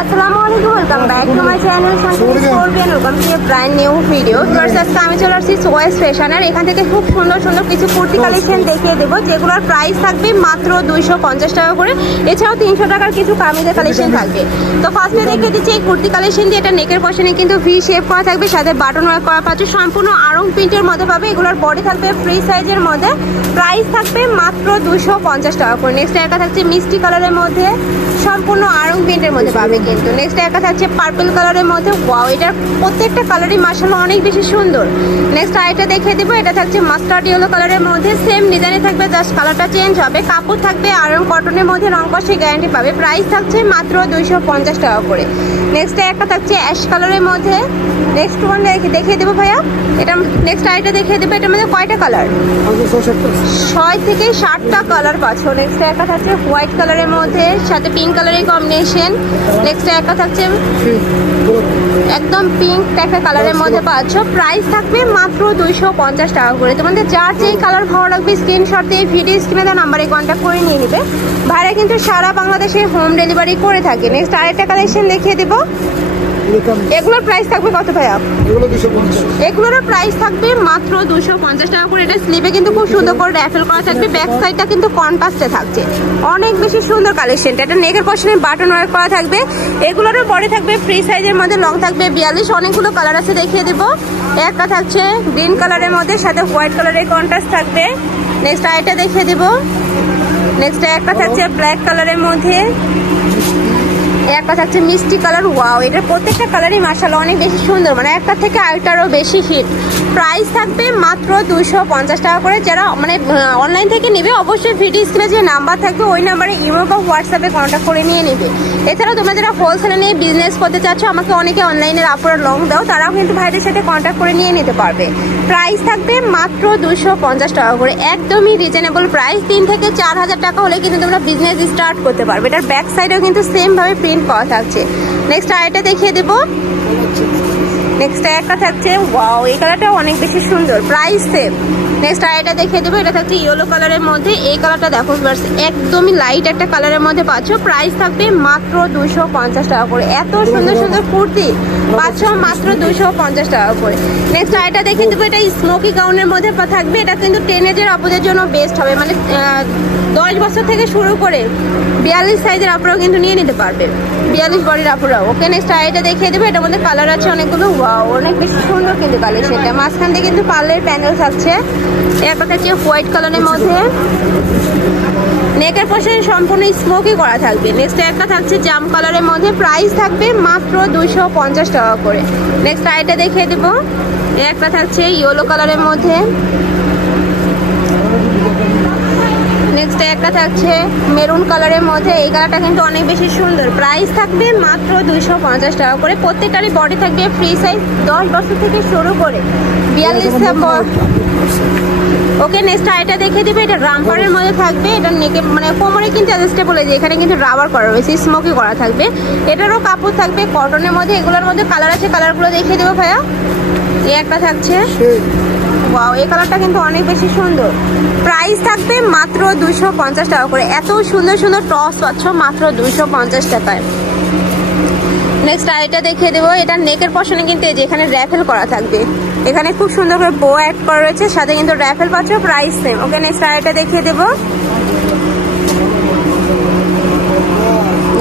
আসসালামু আলাইকুম, welcome back to my channel scorpion. Welcome to brand new video. First আজকে আমি চলে আসছি চয়েস ফ্যাশনের। এখান থেকে খুব সুন্দর সুন্দর কিছু কুর্তি কালেকশন দেখিয়ে দেবো, যেগুলোর প্রাইস থাকবে মাত্র 250 টাকা করে। এছাড়াও 300 টাকার কিছু কামিজের কালেকশন থাকবে। তো ফার্স্টে দেখিয়ে দিচ্ছি এই কুর্তি কালেকশন দিয়ে। এটা নেকের পশনে কিন্তু ভি শেপ করা থাকবে, সাথে বাটন ওয়ার্ক করা পাচ্ছে, সম্পূর্ণ আড়ং প্রিন্টের মধ্যে পাবে। এগুলোর বডি থাকবে ফ্রি সাইজের মধ্যে, প্রাইস থাকবে মাত্র 250 টাকা করে। নেক্সট একা থাকছে মিষ্টি কালারের মধ্যে, সম্পূর্ণ আড়ং প্রিন্টের মধ্যে পাবে কিন্তু। নেক্সট একা থাকছে পার্পল কালারের মধ্যে। ওয়াও, এটার প্রত্যেকটা কালারই মাশাআল্লাহ অনেক বেশি সুন্দর। নেক্সট আইটা দেখিয়ে দেবো, এটা থাকছে মাস্টার্ড ইয়েলো কালারের মধ্যে, সেম ডিজাইনে থাকবে, জাস্ট কালারটা চেঞ্জ হবে। কাপড় থাকবে আড়ং কটনের মধ্যে, রং কষে গ্যারান্টি পাবে। প্রাইস থাকছে মাত্র 250 টাকা করে। নেক্সট একটা থাকছে অ্যাশ কালারের মধ্যে। নেক্সট ওয়ান দেখিয়ে দেবো ভাইয়া, এটা নেক্সট আইটা দেখিয়ে দেবো। এটার মধ্যে কয়টা কালার? 6 থেকে 7টা কালার পাচ্ছ। নেক্সট একটা থাকছে হোয়াইট কালারের মধ্যে, সাথে পিঙ্ক কালারের কম্বিনেশন। নেক্সট একটা থাকছে একদম পিঙ্ক একটা কালারের মধ্যে পাচ্ছ। প্রাইস থাকবে মাত্র 250 টাকা করে। তোমাদের যার যেই কালার ভালো লাগবে স্ক্রিনশট দিয়ে ভিডিও স্ক্রিনে দেওয়া নাম্বারে কন্ট্যাক্ট করে নিয়ে নেবে। ভাইরা কিন্তু সারা বাংলাদেশে হোম ডেলিভারি করে থাকে। নেক্সট আরেকটা কালেকশন দেখিয়ে দেবো। এগুলোর প্রাইস থাকবে কত ভাইয়া? এগুলোর প্রাইস থাকবে মাত্র 250 টাকা করে। এটা স্লিভে কিন্তু খুব সুন্দর করে র্যাফেল করা থাকবে, ব্যাক সাইডটা কিন্তু কন্ট্রাস্টে থাকছে, অনেক বেশি সুন্দর কালেকশনটা। এটা নেকের পশনে বাটন ওয়ার্ক করা থাকবে। এগুলোরও বডি থাকবে ফ্রি সাইজের মধ্যে, লং থাকবে 42। অনেকগুলো কালার আছে, দেখিয়ে দেবো। একটা থাকছে গ্রিন কালারের মধ্যে, সাথে হোয়াইট কালারের কন্ট্রাস্ট থাকবে। নেক্সট আইটা দেখিয়ে দেবো। নেক্সট একটা থাকছে ব্ল্যাক কালারের মধ্যে, একটা থাকছে মিষ্টি কালার। ওয়াও, এটার প্রত্যেকটা কালারই মাশাআল্লাহ অনেক বেশি সুন্দর, মানে একটা থেকে আরেকটারও বেশি হিট। প্রাইস থাকবে মাত্র 250 টাকা করে। যারা মানে অনলাইন থেকে নেবে অবশ্যই ভিডিও স্ক্রিনে যে নাম্বার থাকবে ওই নাম্বারে ইমো বা হোয়াটসঅ্যাপে কন্ট্যাক্ট করে নিয়ে নেবে। এছাড়াও তোমরা যারা হোলসেলে নিয়ে বিজনেস করতে চাচ্ছ, আমাকে অনেকে অনলাইনের আপুরা লং দাও, তারাও কিন্তু ভাইদের সাথে কন্ট্যাক্ট করে নিয়ে নিতে পারবে। প্রাইস থাকবে মাত্র 250 টাকা করে, একদমই রিজনেবল প্রাইস। 3 থেকে 4,000 টাকা হলে কিন্তু তোমরা বিজনেস স্টার্ট করতে পারবে। এটার ব্যাক সাইডেও কিন্তু সেম ভাবে প্রিন্ট করা থাকছে। নেক্সট আইটা দেখিয়ে দেবো। নেক্সট একটা থাকছে, ওয়াও, এই কালারটা অনেক বেশি সুন্দর, প্রাইস সেম। নেক্সট আইটা দেখিয়ে দেবো। এটা থাকছে ইয়েলো কালারের মধ্যে। এই কালারটা দেখো, একদমই লাইট একটা কালারের মধ্যে পাচ্ছ। প্রাইস থাকবে মাত্র 250 টাকা করে। এত সুন্দর সুন্দর কুর্তি পাচ্ছ মাত্র 250 টাকা করে। নেক্সট আইটা দেখিয়ে দেবো। এটা স্মোকি গাউনের মধ্যে থাকবে। এটা কিন্তু টিনেজের আপুদের জন্য বেস্ট হবে, মানে 10 বছর থেকে শুরু করে 42 সাইজের আপুরাও কিন্তু নিয়ে নিতে পারবে, 42 বডির আপুরাও। ওকে, নেক্সট আইটা দেখিয়ে দেবো। এটার মধ্যে কালার আছে অনেকগুলো। ওয়াও, অনেক বেশি সুন্দর কিন্তু কালেকশনটা। মাঝখান দিয়ে কিন্তু পার্লের প্যানেল থাকছে। একটা থাকছে হোয়াইট কালারের মধ্যে, নেকের পাশে সম্পূর্ণ স্মোকি করা থাকবে। নেক্সট একটা থাকছে জাম কালারের মধ্যে, প্রাইস থাকবে মাত্র 250 টাকা করে। নেক্সট আইটা দেখিয়ে দেবো। একটা থাকছে ইয়েলো কালারের মধ্যে। নেক্সট একটা থাকছে মেরুন কালারের মধ্যে। এই কালারটা কিন্তু অনেক বেশি সুন্দর, প্রাইস থাকবে মাত্র 250 টাকা করে। প্রত্যেকটারই বডি থাকবে ফ্রি সাইজ, 10 বছর থেকে শুরু করে 42। ওকে, নেক্সট আইটা দেখে দিবে। এটা রামপারের মধ্যে থাকবে। এটা নেকে মানে কোমরে কিন্তু অ্যাডজাস্টেবল, যে এখানে কিন্তু রাবার করা রয়েছে, স্মোকি করা থাকবে। এটারও কাপড় থাকবে কটনের মধ্যে। এগুলোর মধ্যে কালার আছে, কালারগুলো দেখিয়ে দেবো ভাইয়া। এই একটা থাকছে, ওয়াও, এই কালারটা কিন্তু অনেক বেশি সুন্দর। প্রাইস থাকবে মাত্র 250 টাকা করে। এত সুন্দর সুন্দর টপস পাচ্ছ মাত্র 250 টাকায়। নেক্সট আইটা দেখিয়ে দেবো। এটা নেকের পশনে কিন্তু এই যে এখানে র্যাফেল করা থাকবে, এখানে খুব সুন্দর করে বো অ্যাড করা রয়েছে, সাথে কিন্তু র্যাফেল পাচ্ছ, প্রাইস সেম। ওকে, নেক্সট আইটা দেখিয়ে দেবো।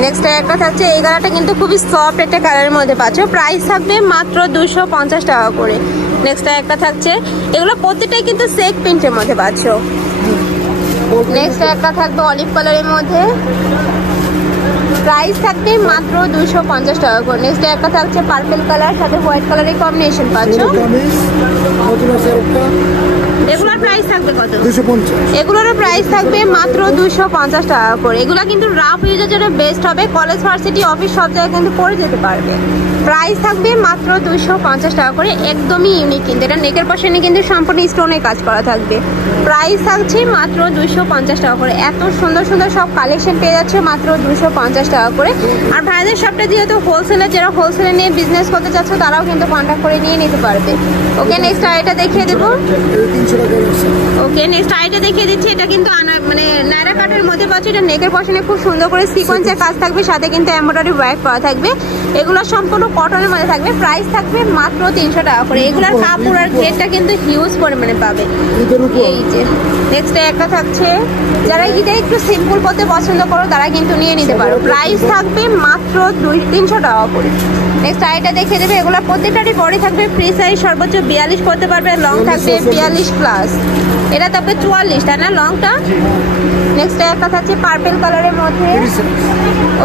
নেক্সট একটা থাকছে, এই কালারটা কিন্তু খুবই সফট একটা কালারের মধ্যে পাচ্ছ। প্রাইস থাকবে মাত্র 250 টাকা করে। নেক্সট একটা থাকছে, এগুলো প্রত্যেকটাই কিন্তু সেক প্রিন্টের মধ্যে পাচ্ছ। নেক্সট একটা থাকবে অলিভ কালারের মধ্যে, প্রাইস থাকবে মাত্র 250 টাকা করে। নেক্সট একটা থাকছে পার্পল কালার, সাথে হোয়াইট কালারের কম্বিনেশন পাচ্ছ। এগুলোর প্রাইস থাকবে কত? 250। এগুলোর প্রাইস থাকবে মাত্র 250 টাকা করে। এগুলো কিন্তু রাফ ইউজের জন্য বেস্ট হবে, কলেজ, ভার্সিটি, অফিস সব জায়গায় কিন্তু পরে যেতে পারবে। প্রাইস থাকবে মাত্র 250 টাকা করে, একদমই ইউনিক কিন্তু। এটা নেকের পাশে কিন্তু সম্পূর্ণ স্টোনের কাজ করা থাকবে। প্রাইস থাকছে মাত্র 250 টাকা করে। এত সুন্দর সুন্দর সব কালেকশন পেয়ে যাচ্ছে মাত্র 250 টাকা করে। আর ভাইদের শপটা যেহেতু হোলসেলে, যারা হোলসেলে নিয়ে বিজনেস করতে চাচ্ছ তারাও কিন্তু কন্ট্যাক্ট করে নিয়ে নিতে পারবে। ওকে, নেক্সট আইটা দেখিয়ে দেবো। ওকে, নেক্সট আইটা দেখিয়ে দিচ্ছি। এটা কিন্তু মানে নায়রা কাটের মধ্যে পাচ্ছি। এটা নেকের পশনে খুব সুন্দর করে সিকোয়েন্সের কাজ থাকবে, সাথে কিন্তু এমব্রয়ডারি ওয়ার্ক করা থাকবে। এগুলো সম্পূর্ণ কটনের মধ্যে থাকবে। প্রাইস থাকবে মাত্র 300 টাকা করে। এগুলোর কাপড় আর ঘেরটা কিন্তু হিউজ পরিমাণে পাবে। এই যে নেক্সট একটা থাকছে, যারা ঈদে একটু সিম্পল পথে পছন্দ করো তারা কিন্তু নিয়ে নিতে পারো। প্রাইস থাকবে মাত্র 300 টাকা করে। নেক্সট আইটা দেখে দেবে। এগুলো প্রত্যেকটারই বডি থাকবে ফ্রি সাইজ, সর্বোচ্চ 42 করতে পারবে, লং থাকবে 42 প্লাস। এটা থাকবে 44, তাই না লংটা? নেক্সট একটা থাকছে পার্পল কালারের মধ্যে।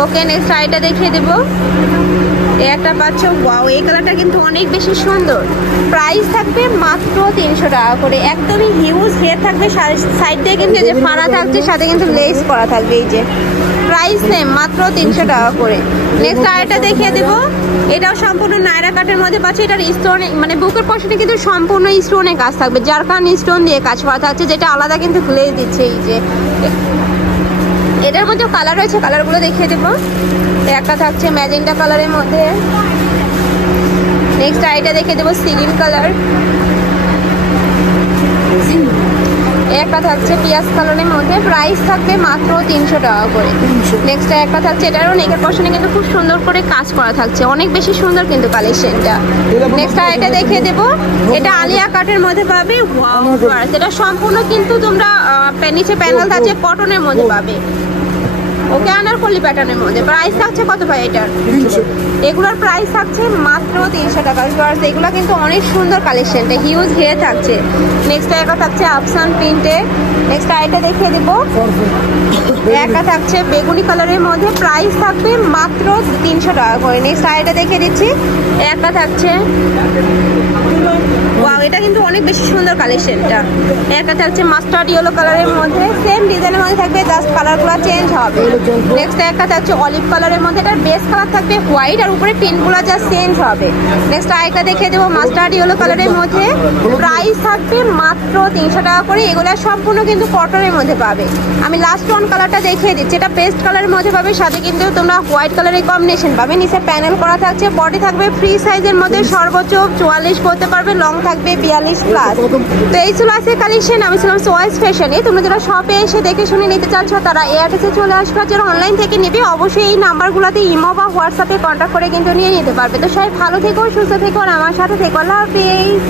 ওকে, নেক্সট আইটা দেখিয়ে দেবো। এই একটা পাচ্ছ, ওয়াও, এই কালারটা কিন্তু অনেক বেশি সুন্দর। প্রাইস থাকবে মাত্র 300 টাকা করে। একদমই হিউজ হেয়ার থাকবে, সাইড দিয়ে কিন্তু যে ফাড়া থাকছে, সাথে কিন্তু লেস করা থাকবে। এই যে প্রাইস নেম মাত্র 300 টাকা করে। নেক্সট আইটা দেখিয়ে দেবো। এটাও সম্পূর্ণ নায়রা কাটের মধ্যে পাচ্ছে। এটার স্টোন মানে বুকের পশনে কিন্তু সম্পূর্ণ স্টোনে কাজ থাকবে, যার কারণে স্টোন দিয়ে কাজ করা থাকছে, যেটা আলাদা কিন্তু গ্লেজ দিচ্ছে। এই যে এটার মধ্যে কালার রয়েছে, কালারগুলো দেখিয়ে দেবো। একটা থাকছে ম্যাজেন্টা কালারের মধ্যে। নেক্সট আইটা দেখিয়ে দেবো সিগিন কালার। একটা থাকছে পিয়াজ কালারের মধ্যে। প্রাইস থাকবে মাত্র 300 টাকা করে। নেক্সট একটা থাকছে, এটারও নেকের পশনে কিন্তু খুব সুন্দর করে কাজ করা থাকছে, অনেক বেশি সুন্দর কিন্তু কালেকশনটা। নেক্সট এটা দেখিয়ে দেবো। এটা আলিয়া কাটের মধ্যে পাবে। ওয়াও, এটা সম্পূর্ণ কিন্তু তোমরা নিচে প্যানেল থাকছে কটনের মধ্যে পাবে। ওকে, আনারকলি প্যাটার্নের মধ্যে। প্রাইস থাকছে কত ভাই এটার? এগুলোর প্রাইস থাকছে মাত্র 300 টাকা। এগুলো কিন্তু অনেক সুন্দর কালেকশনটা, হিউজ ঘিরে থাকছে। নেক্সট একটা থাকছে আফসান প্রিন্টে। নেক্সট আইটা দেখিয়ে দেবো। একটা থাকছে বেগুনি কালারের মধ্যে। প্রাইস থাকবে মাত্র 300 টাকা করে। নেক্সট আইটা দেখিয়ে দিচ্ছি। একটা থাকছে, ওয়াও, এটা কিন্তু অনেক বেশি সুন্দর কালেকশনটা। একটা থাকছে মাস্টার্ড ইয়েলো কালারের মধ্যে, সেম ডিজাইনের মধ্যে থাকবে, জাস্ট কালারগুলো চেঞ্জ হবে। নেক্সট একটা থাকছে অলিভ কালারের মধ্যে। এটার বেস কালার থাকবে হোয়াইট, আর উপরে পিনগুলো জাস্ট চেঞ্জ হবে। নেক্সট আরেকটা দেখিয়ে দেবো মাস্টার্ড ইয়েলো কালারের মধ্যে। প্রাইস থাকবে মাত্র 300 টাকা করে। এগুলো সম্পূর্ণ কিন্তু কটনের মধ্যে পাবে। আমি লাস্ট ওয়ান কালারটা দেখিয়ে দিচ্ছি। এটা পেস্ট কালারের মধ্যে পাবে, সাথে কিন্তু তোমরা হোয়াইট কালারের কম্বিনেশন পাবে। নিচে প্যানেল করা থাকছে, বডি থাকবে ফ্রি সাইজের মধ্যে, সর্বোচ্চ 44 করতে পারবে, লং থাকবে 42 প্লাস। তো এই ছিল আজকের কালেকশন। আমি ছিলাম সোয়াইস ফ্যাশনে। তোমরা যারা শপে এসে দেখে শুনে নিতে চাচ্ছ তারা এয়ারটেলে চলে আসবে। যারা অনলাইন থেকে নিবে অবশ্যই এই নাম্বারগুলোতে ইমো বা হোয়াটসঅ্যাপে কন্ট্যাক্ট করে কিন্তু নিয়ে নিতে পারবে। তো সবাই ভালো থেকো, সুস্থ থেকো, আর আমার সাথে থেকো। আল্লাহ হাফেজ।